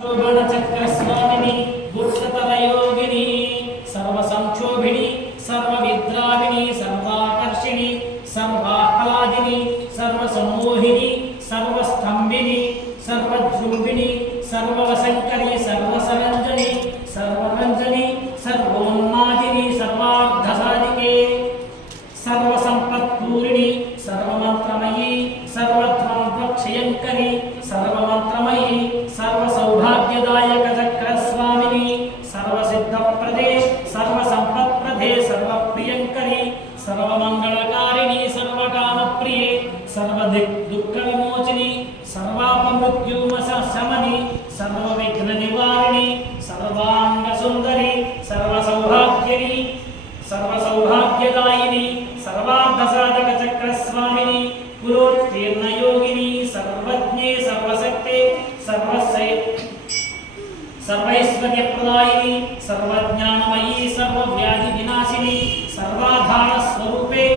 చక్రస్వామిని గుప్తతరయోగిని సర్వసంక్షోభిణి సర్వవిద్రావిణి సర్వాకర్షిణి సర్వాహ్లాదిని సర్వసమ్మోహిని సర్వస్తంభిని సర్వజృంభిణి సర్వవశంకరి సర్వసరంజని సర్వరంజని సర్వోన్మాదిని సర్వార్ధసాధికే సర్వసంపత్పూరిణి సర్వమంత్రమయీ సర్వద్వంద్వక్షయంకరి సర్వమంత్రమయీ ఆనందదాయక చక్ర స్వామిని సర్వసౌభాగ్యదాయక చక్రస్వామిని సర్వసిద్ధప్రదే సర్వసంపత్ప్రదే సర్వప్రియంకరి సర్వమంగళకారిణి సర్వకామ ప్రియే సర్వదిక్ దుఃఖ విమోచిని సర్వాపమృత్యుమస శమని సర్వవిఘ్న నివారిణి సర్వాంగ సుందరి సర్వసౌభాగ్యని సర్వసౌభాగ్యదాయిని సర్వార్థసాధక చక్ర స్వామిని గురోత్తీర్ణ యోగి సర్వైశ్వర్యప్రదాయిని సర్వజ్ఞ